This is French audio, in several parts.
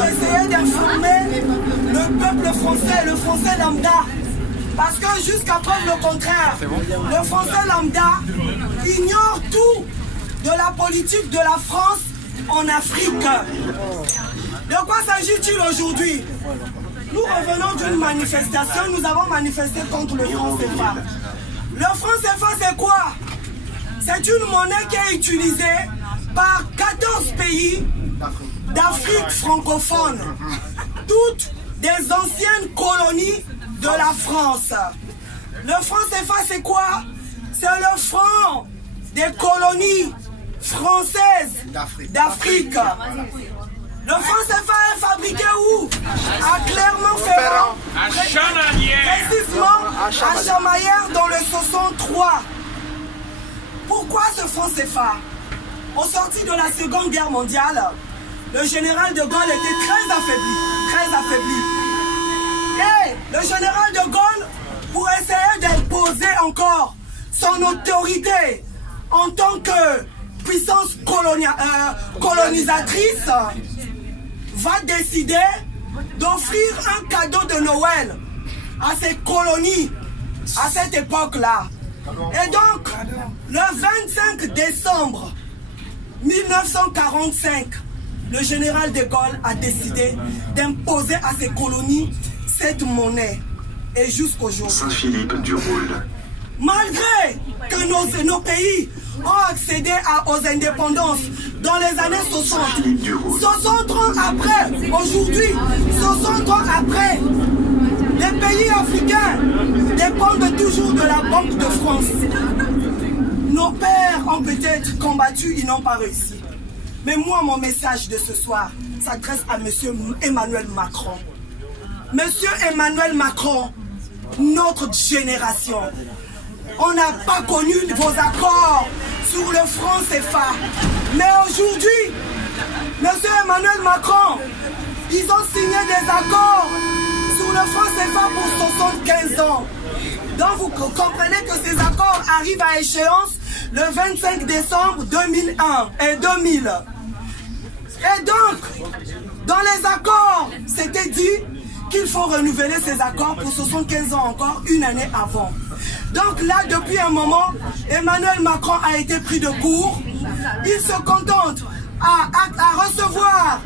pour essayer d'informer le peuple français, le français lambda. Parce que jusqu'à preuve le contraire, le français lambda ignore tout de la politique de la France en Afrique. De quoi s'agit-il aujourd'hui? Nous revenons d'une manifestation, nous avons manifesté contre le franc CFA. Le franc CFA, c'est quoi? C'est une monnaie qui est utilisée par 14 pays d'Afrique francophone, toutes des anciennes colonies de la France. Le franc CFA, c'est quoi? C'est le franc des colonies françaises d'Afrique. Le franc CFA est fabriqué où? À Clermont-Ferrand, précisément à Chamaillères dans le 63. Pourquoi ce franc CFA? Au sorti de la Seconde Guerre mondiale, le général de Gaulle était très affaibli. Et le général de Gaulle, pour essayer d'imposer encore son autorité en tant que puissance colonisatrice, va décider d'offrir un cadeau de Noël à ses colonies à cette époque-là. Et donc, le 25 décembre 1945, le général de Gaulle a décidé d'imposer à ses colonies cette monnaie. Et jusqu'aujourd'hui, Saint-Philippe du Roule. Malgré que nos pays ont accédé aux indépendances dans les années 60, 60 ans après, aujourd'hui, 60 ans après, les pays africains dépendent toujours de la Banque de France. Nos pères ont peut-être combattu, ils n'ont pas réussi. Mais moi, mon message de ce soir s'adresse à M. Emmanuel Macron. Monsieur Emmanuel Macron, notre génération, on n'a pas connu vos accords sur le franc CFA. Mais aujourd'hui, monsieur Emmanuel Macron, ils ont signé des accords sur le franc CFA pour 75 ans. Donc vous comprenez que ces accords arrivent à échéance le 25 décembre 2001 et 2000. Et donc, dans les accords, c'était dit qu'il faut renouveler ces accords pour 75 ans encore, une année avant. Donc là, depuis un moment, Emmanuel Macron a été pris de court. Il se contente à recevoir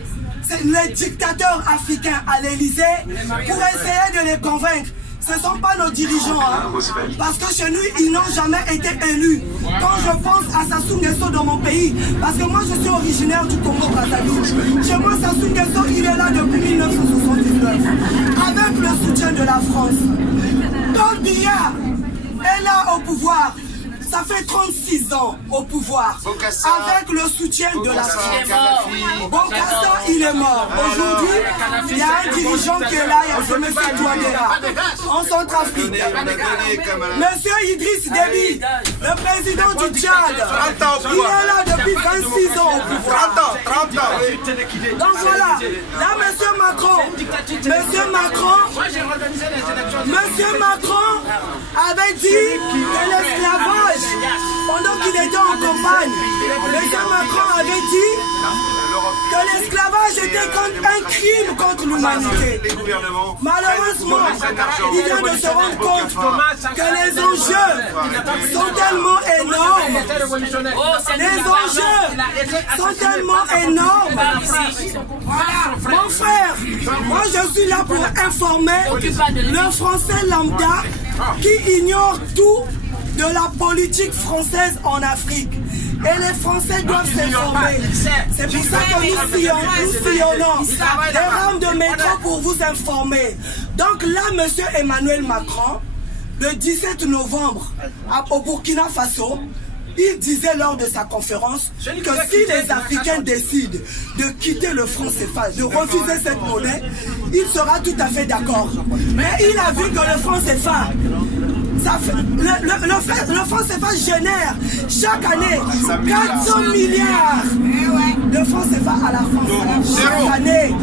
les dictateurs africains à l'Élysée pour essayer de les convaincre. Ce ne sont pas nos dirigeants, hein, parce que chez nous, ils n'ont jamais été élus. Quand je pense à Sassou Nguesso dans mon pays, parce que moi je suis originaire du Congo-Brazzaville, chez moi Sassou Nguesso, il est là depuis 1979, avec le soutien de la France. Paul Biya est là au pouvoir. Ça fait 36 ans au pouvoir, avec le soutien de la France. Bokassa, il est mort. Aujourd'hui, il y a un dirigeant qui est là, il y a M. Touadéra, en Centrafrique. Monsieur Idriss Déby, le président du Tchad, il est là depuis 26 ans au pouvoir. 30 ans. Donc voilà, là, Monsieur Macron avait dit que l'esclavage, pendant qu'il était en campagne, M. Macron avait dit que l'esclavage était un crime contre l'humanité. Malheureusement, il vient de se rendre compte que les enjeux sont tellement énormes. Les enjeux sont tellement énormes. Mon frère, moi je suis là pour informer le français lambda qui ignore tout de la politique française en Afrique. Et les Français doivent s'informer. C'est pour ça que nous sillonnons des rames de métro pour vous informer. Donc là, M. Emmanuel Macron, le 17 novembre, au Burkina Faso, il disait lors de sa conférence que si les Africains décident de quitter le franc CFA, de refuser cette monnaie, il sera tout à fait d'accord. Mais il a vu que le franc CFA, le franc CFA génère chaque année 400 milliards de francs CFA à la France. Chaque année.